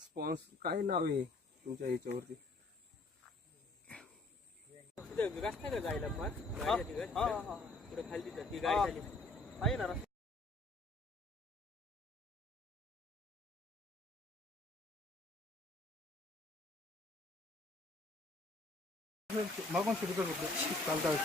Spawns काय नाव आहे तुमच्या याच्यावरती? रस्ता का जायला पुढे खाली ती गाडी आहे ना रस्ता. मागून सुरू करतो चालतं.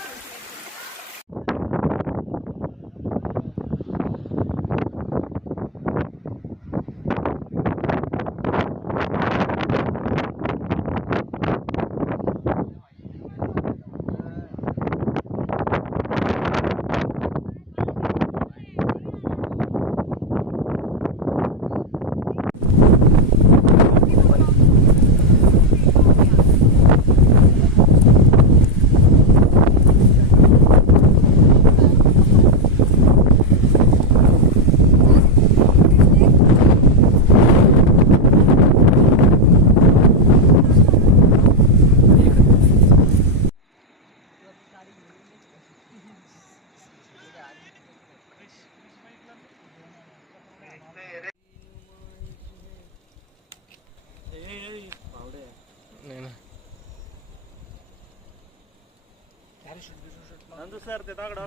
सर ते दगड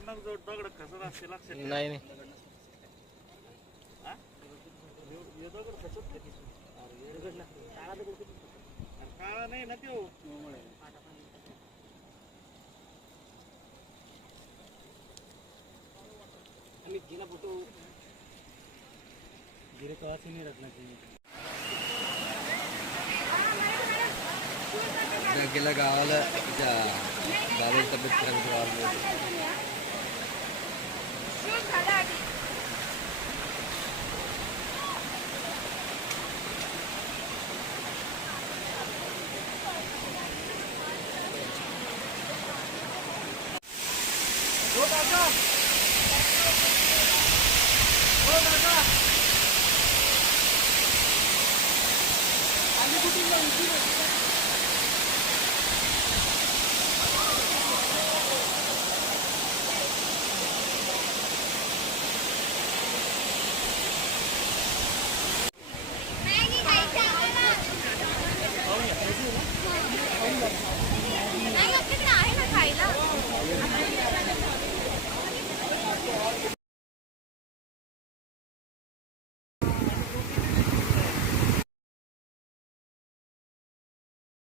खसत असते लक्षात नाही काळा नाही ना तो आम्ही गेला फोटो गिरे कवाची नाही रत्नाची गेला गावाला बाबाची तब्येत खराब गावाला आणि कुठून